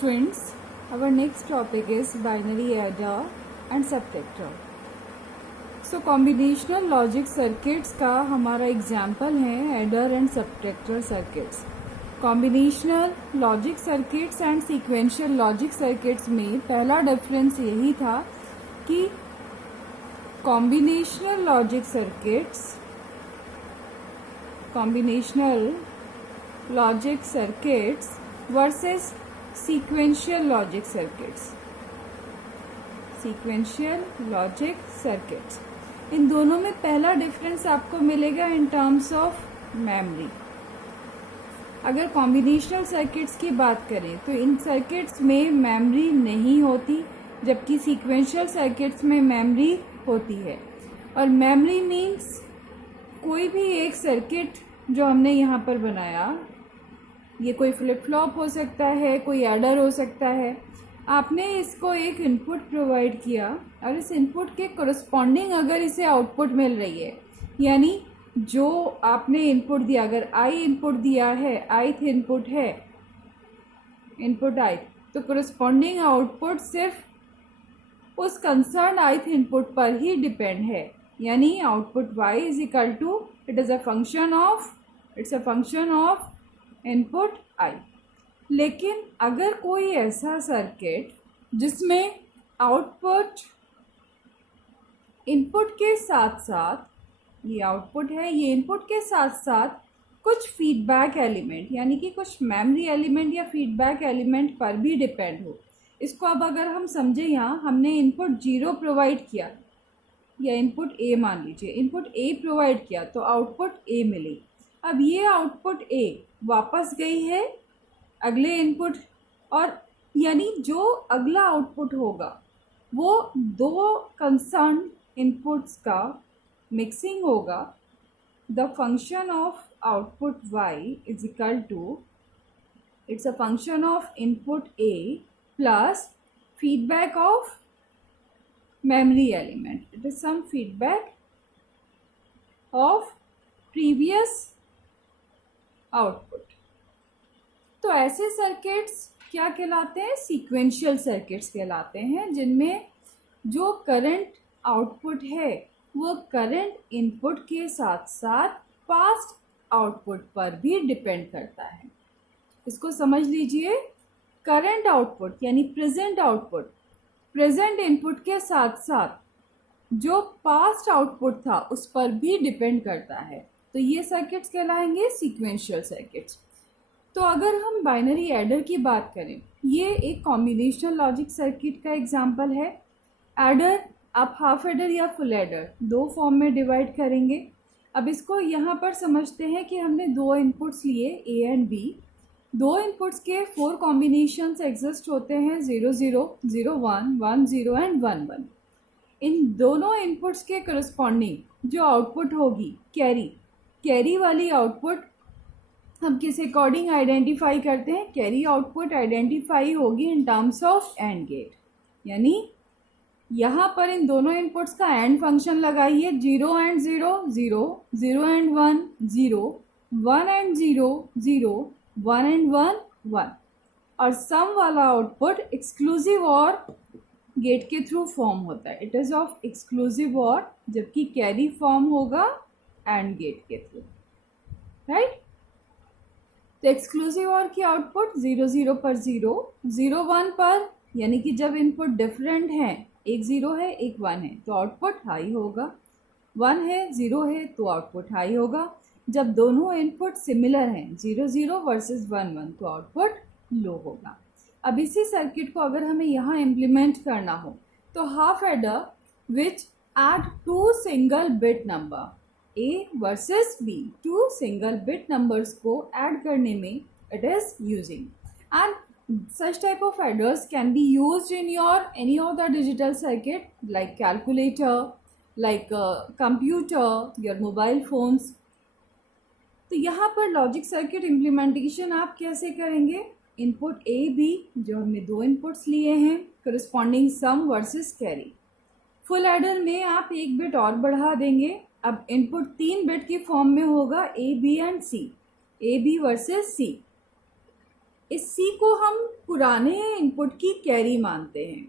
Students, our next topic is binary adder and subtractor. So combinational logic circuits का हमारा example है adder and subtractor circuits. Combinational logic circuits and sequential logic circuits में पहला difference यही था कि combinational logic circuits versus sequential logic circuits. इन दोनों में पहला डिफरेंस आपको मिलेगा इन टर्म्स ऑफ मेमोरी. अगर कॉम्बिनेशनल सर्किट्स की बात करें तो इन सर्किट्स में मेमोरी नहीं होती, जबकि सीक्वेंशियल सर्किट्स में मेमोरी होती है. और मेमोरी मीन्स कोई भी एक सर्किट जो हमने यहाँ पर बनाया, ये कोई फ्लिप फ्लॉप हो सकता है, कोई एडर हो सकता है. आपने इसको एक इनपुट प्रोवाइड किया और इस इनपुट के कोरस्पॉन्डिंग अगर इसे आउटपुट मिल रही है, यानी जो आपने इनपुट दिया, अगर आई इनपुट दिया है, आईथ इनपुट है, इनपुट आई, तो कोरस्पॉन्डिंग आउटपुट सिर्फ उस कंसर्न आईथ इनपुट पर ही डिपेंड है. यानी output y is equal to its a function of input I. लेकिन अगर कोई ऐसा सर्किट जिसमें आउटपुट इनपुट के साथ साथ, ये आउटपुट है, ये इनपुट के साथ साथ कुछ फीडबैक एलिमेंट यानी कि कुछ मेमोरी एलिमेंट या फीडबैक एलिमेंट पर भी डिपेंड हो. इसको अब अगर हम समझें, यहाँ हमने इनपुट 0 प्रोवाइड किया या इनपुट ए मान लीजिए, इनपुट ए प्रोवाइड किया तो आउटपुट ए मिली. अब ये आउटपुट ए वापस गई है अगले इनपुट, और यानी जो अगला आउटपुट होगा वो दो कंसर्न इनपुट्स का मिक्सिंग होगा. The function of output y is equal to its a function of input a plus feedback of memory element. It is some feedback of previous output. तो ऐसे सर्किट्स क्या कहलाते हैं? सीक्वेंशियल सर्किट्स कहलाते हैं, जिनमें जो करंट आउटपुट है वो करंट इनपुट के साथ साथ पास्ट आउटपुट पर भी डिपेंड करता है. इसको समझ लीजिए. करंट आउटपुट यानी प्रेजेंट आउटपुट प्रेजेंट इनपुट के साथ साथ जो पास्ट आउटपुट था उस पर भी डिपेंड करता है. तो ये सर्किट्स कहलाएंगे सीक्वेंशियल सर्किट्स. तो अगर हम बाइनरी एडर की बात करें, ये एक कॉम्बिनेशनल लॉजिक सर्किट का एग्जांपल है. एडर आप हाफ एडर या फुल एडर दो फॉर्म में डिवाइड करेंगे. अब इसको यहाँ पर समझते हैं कि हमने दो इनपुट्स लिए ए एंड बी. दो इनपुट्स के 4 कॉम्बिनेशंस एग्जिस्ट होते हैं, 0 0 0 1 1 0 एंड 1 1. इन दोनों इनपुट्स के करस्पॉन्डिंग जो आउटपुट होगी कैरी वाली आउटपुट हम किस अकॉर्डिंग आइडेंटिफाई करते हैं? कैरी आउटपुट आइडेंटिफाई होगी in terms of and gate. यानी यहाँ पर इन दोनों इनपुट्स का एंड फंक्शन लगाइए. 0 एंड 0 0, 0 एंड 1 0, 1 एंड 0 0, 1 एंड 1 1. और सम वाला आउटपुट एक्सक्लूसिव और गेट के थ्रू फॉर्म होता है. इट इज ऑफ एक्सक्लूसिव और, जबकि कैरी फॉर्म होगा एंड गेट के थ्रू. राइट. तो एक्सक्लूसिव और की आउटपुट 0 0 पर 0, 0 1 पर, यानी कि जब इनपुट डिफरेंट हैं, एक 0 है एक 1 है तो आउटपुट हाई होगा. 1 है 0 है तो आउटपुट हाई होगा. जब दोनों इनपुट सिमिलर हैं, 0 0 वर्सेस 1 1, तो आउटपुट लो होगा. अब इसी सर्किट को अगर हमें यहाँ इम्प्लीमेंट करना हो तो half adder which add 2 single bit number A versus B, 2 single bit numbers को ऐड करने में it is using. And such type of adders can be used in your any of the digital circuit like calculator, like computer, your mobile phones. तो यहाँ पर logic circuit implementation आप कैसे करेंगे? Input A B, जो हमने दो inputs लिए हैं, करस्पॉन्डिंग सम वर्सेस कैरी. फुल एडर में आप एक बिट और बढ़ा देंगे. अब इनपुट 3 बिट की फॉर्म में होगा A B and C, A B versus C. इस सी को हम पुराने इनपुट की कैरी मानते हैं।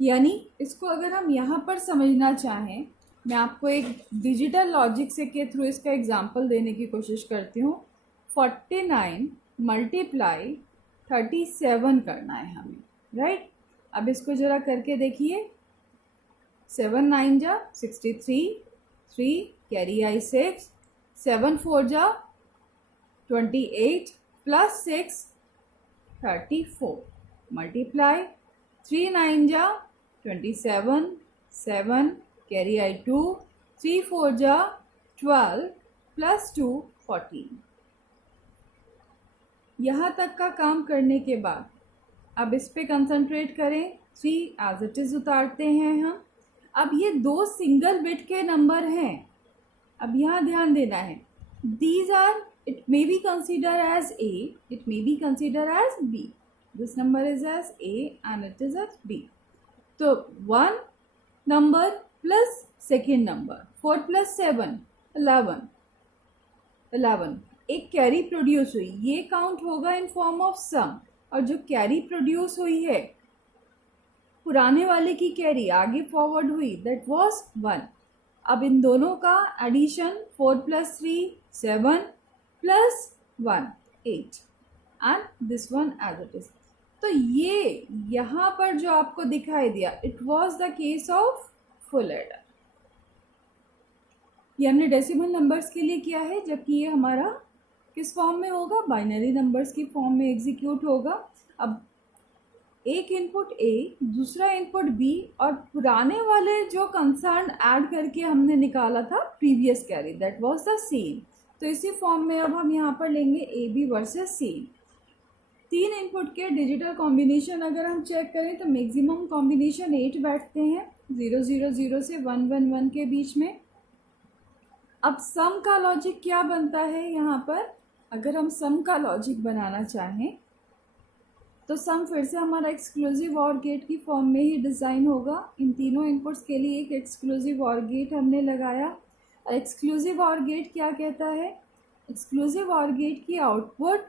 यानी इसको अगर हम यहाँ पर समझना चाहें, मैं आपको एक डिजिटल लॉजिक से के थ्रू इसका एग्जांपल देने की कोशिश करती हूँ। 49 मल्टीप्लाई 37 करना है हमें, राइट। अब इसको ज़रा करके देखिए। 7 9 जा 63, 3 कैरी आई 6, 7 4 जा 28 प्लस 6 34 मल्टीप्लाई 3 9 जा 27, 7 कैरी आई 2, 3 4 जा 12 प्लस 2 14। यहाँ तक का काम करने के बाद अब इस पे कंसंट्रेट करें। 3 एज इट इज़ उतारते हैं हम। अब ये दो सिंगल बिट के नंबर हैं। अब यहाँ ध्यान देना है, these are, it may be consider as A, it may be consider as B. This number is as A and it is as B. तो 1 number plus second number, 4 plus 7 11 एक carry produce हुई, ये count होगा in form of some. और जो carry produce हुई है, पुराने वाले की कैरी आगे फॉरवर्ड हुई, दैट वाज 1। अब इन दोनों का addition 4 plus 3 7 plus 1 8 and this one as it is. तो ये यहाँ पर जो आपको दिखाई दिया, it was the case of full adder. ये हमने डेसिमल नंबर्स के लिए किया है, जबकि ये हमारा किस फॉर्म में होगा, बाइनरी नंबर्स की फॉर्म में एग्जीक्यूट होगा। अब एक इनपुट ए, दूसरा इनपुट बी, और पुराने वाले जो कंसर्न ऐड करके हमने निकाला था previous carry, that was the same. तो इसी फॉर्म में अब हम यहाँ पर लेंगे A B versus C. 3 input के डिजिटल कॉम्बिनेशन अगर हम चेक करें तो मैक्सिमम कॉम्बिनेशन 8 बैठते हैं, 0 0 0 से 1 1 1 के बीच में। अब सम का लॉजिक क्या बनता है यहाँ पर, अगर हम सम का लॉजिक बनाना चाहें तो सम फिर से हमारा एक्सक्लूसिव और गेट की फॉर्म में ही डिज़ाइन होगा। इन तीनों इनपुट्स के लिए एक एक्सक्लूसिव और गेट हमने लगाया। और एक्सक्लूसिव और गेट क्या कहता है, एक्सक्लूसिव और गेट की आउटपुट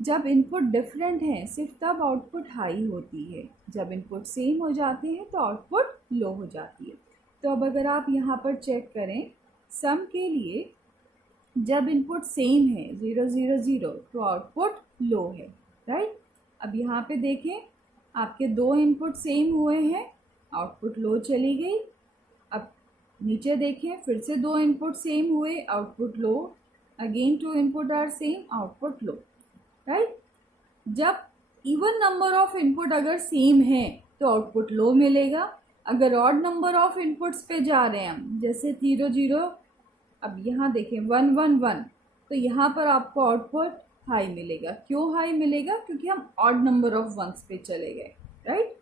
जब इनपुट डिफरेंट हैं सिर्फ तब आउटपुट हाई होती है, जब इनपुट सेम हो जाते हैं तो आउटपुट लो हो जाती है। तो अब अगर आप यहाँ पर चेक करें, सम के लिए जब इनपुट सेम है 0 0 0 तो आउटपुट लो है, राइट। अब यहाँ पे देखें, आपके दो इनपुट सेम हुए हैं, आउटपुट लो चली गई। अब नीचे देखें, फिर से दो इनपुट सेम हुए, output low, again 2 input are same, output low, right. जब इवन नंबर ऑफ इनपुट अगर सेम है तो आउटपुट लो मिलेगा। अगर ऑड नंबर ऑफ इनपुट्स पे जा रहे हैं हम, जैसे 0 0, अब यहाँ देखें 1 1 1, तो यहाँ पर आपको आउटपुट हाई मिलेगा। क्यों हाई मिलेगा, क्योंकि हम ऑड नंबर ऑफ वंस पे चले गए, राइट।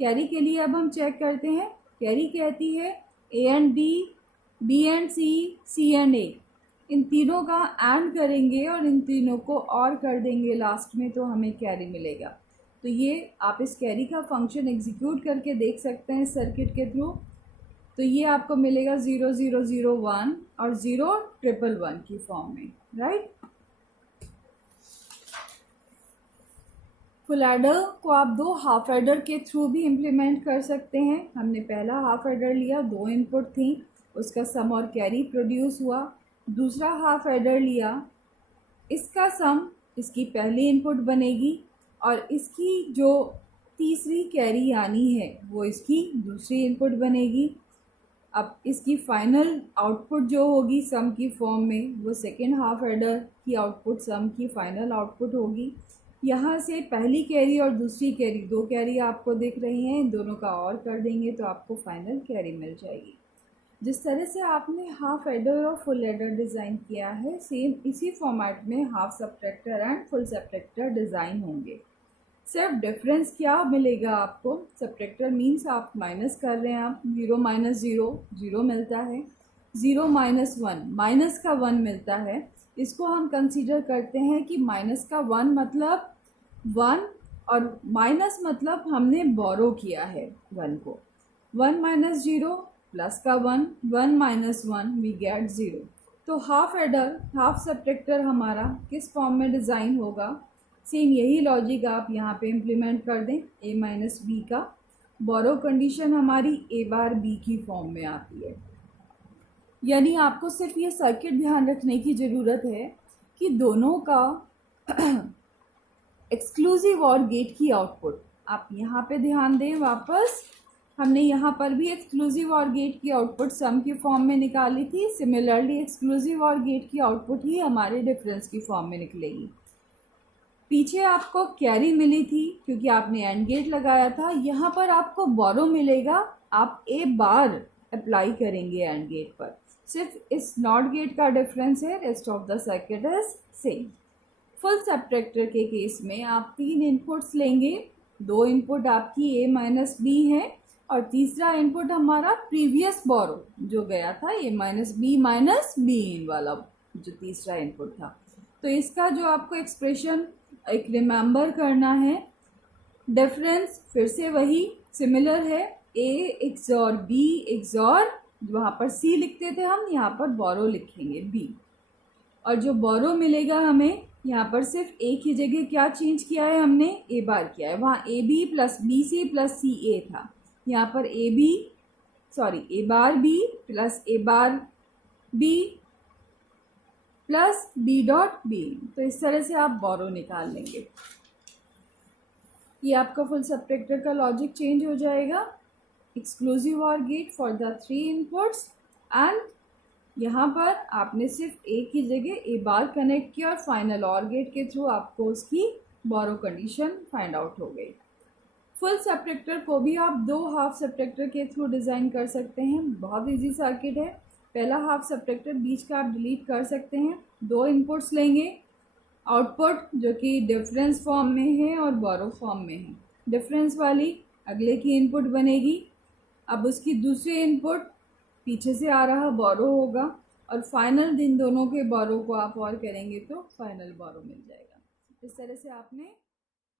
कैरी के लिए अब हम चेक करते हैं। कैरी कहती है A and B, B and C, C and A, इन तीनों का एंड करेंगे और इन तीनों को और कर देंगे लास्ट में, तो हमें कैरी मिलेगा। तो ये आप इस कैरी का फंक्शन एग्जीक्यूट करके देख सकते हैं सर्किट के थ्रू। तो ये आपको मिलेगा 0 0 0 1 और 0 1 1 की फॉर्म में, राइट। फुल एडर को आप दो हाफ एडर के थ्रू भी इम्प्लीमेंट कर सकते हैं। हमने पहला हाफ एडर लिया, 2 इनपुट थी, उसका सम और कैरी प्रोड्यूस हुआ। दूसरा हाफ एडर लिया, इसका सम इसकी पहली इनपुट बनेगी और इसकी जो तीसरी कैरी आनी है वो इसकी दूसरी इनपुट बनेगी। अब इसकी फाइनल आउटपुट जो होगी सम की फॉर्म में, वो सेकेंड हाफ एडर की आउटपुट सम की फाइनल आउटपुट होगी। यहाँ से पहली कैरी और दूसरी कैरी, 2 कैरी आपको दिख रही हैं, इन दोनों का और कर देंगे तो आपको फाइनल कैरी मिल जाएगी। जिस तरह से आपने हाफ एडर और फुल एडर डिज़ाइन किया है, सेम इसी फॉर्मेट में half subtractor and full subtractor design होंगे। सिर्फ डिफरेंस क्या मिलेगा आपको, सब्ट्रैक्टर मीन्स आप माइनस कर रहे हैं, आप 0 माइनस 0 0 मिलता है, 0 माइनस 1 माइनस का 1 मिलता है। इसको हम कंसीडर करते हैं कि माइनस का 1 मतलब 1 और माइनस मतलब हमने बोरो किया है 1 को। 1 माइनस 0 प्लस का 1, 1 माइनस 1 वी गेट 0। तो हाफ एडर, हाफ सब्ट्रैक्टर हमारा किस फॉर्म में डिज़ाइन होगा, सेम यही लॉजिक आप यहाँ पे इम्प्लीमेंट कर दें। ए माइनस बी का बोरो कंडीशन हमारी ए बार बी की फॉर्म में आती है। यानी आपको सिर्फ ये सर्किट ध्यान रखने की ज़रूरत है कि दोनों का एक्सक्लूसिव और गेट की आउटपुट, आप यहाँ पे ध्यान दें वापस, हमने यहाँ पर भी एक्सक्लूसिव और गेट की आउटपुट सम की फॉर्म में निकाली थी। सिमिलरली एक्सक्लूसिव और गेट की आउटपुट ही हमारे डिफरेंस की फॉर्म में निकलेगी। पीछे आपको कैरी मिली थी क्योंकि आपने एंड गेट लगाया था, यहाँ पर आपको बोरो मिलेगा, आप ए बार अप्लाई करेंगे एंड गेट पर। सिर्फ इस नॉट गेट का डिफरेंस है, rest of the circuit is same. Full subtractor के केस में आप 3 इनपुट्स लेंगे, 2 इनपुट आपकी ए माइनस बी है और तीसरा इनपुट हमारा प्रीवियस बोरो जो गया था ए माइनस बी इन वाला जो तीसरा इनपुट था। तो इसका जो आपको एक्सप्रेशन एक रिमेंबर करना है, डिफरेंस फिर से वही सिमिलर है, ए एक्सॉर बी एक्सॉर, वहाँ पर सी लिखते थे हम, यहाँ पर बोरो लिखेंगे बी। और जो बोरो मिलेगा हमें, यहाँ पर सिर्फ ए की जगह क्या चेंज किया है हमने, ए बार किया है। वहाँ A B plus B C plus C A था, यहाँ पर A bar B plus A bar B plus B dot B. तो इस तरह से आप बोरो निकाल लेंगे। ये आपका फुल सबट्रैक्टर का लॉजिक चेंज हो जाएगा। एक्सक्लूसिव और get for the 3 inputs and यहाँ पर आपने सिर्फ ए की जगह ए बार कनेक्ट किया और फाइनल और गेट के थ्रू आपको उसकी बोरो कंडीशन फाइंड आउट हो गई। फुल सबट्रैक्टर को भी आप 2 हाफ सबट्रैक्टर के थ्रू डिज़ाइन कर सकते हैं। बहुत इजी सर्किट है। पहला हाफ सबट्रैक्टर बीच का आप डिलीट कर सकते हैं। 2 इनपुट्स लेंगे, आउटपुट जो कि डिफरेंस फॉर्म में है और बोरो फॉर्म में है। डिफरेंस वाली अगले की इनपुट बनेगी, अब उसकी दूसरी इनपुट पीछे से आ रहा बोरो होगा और फाइनल इन दोनों के बोरो को आप और करेंगे तो फाइनल बोरो मिल जाएगा। इस तरह से आपने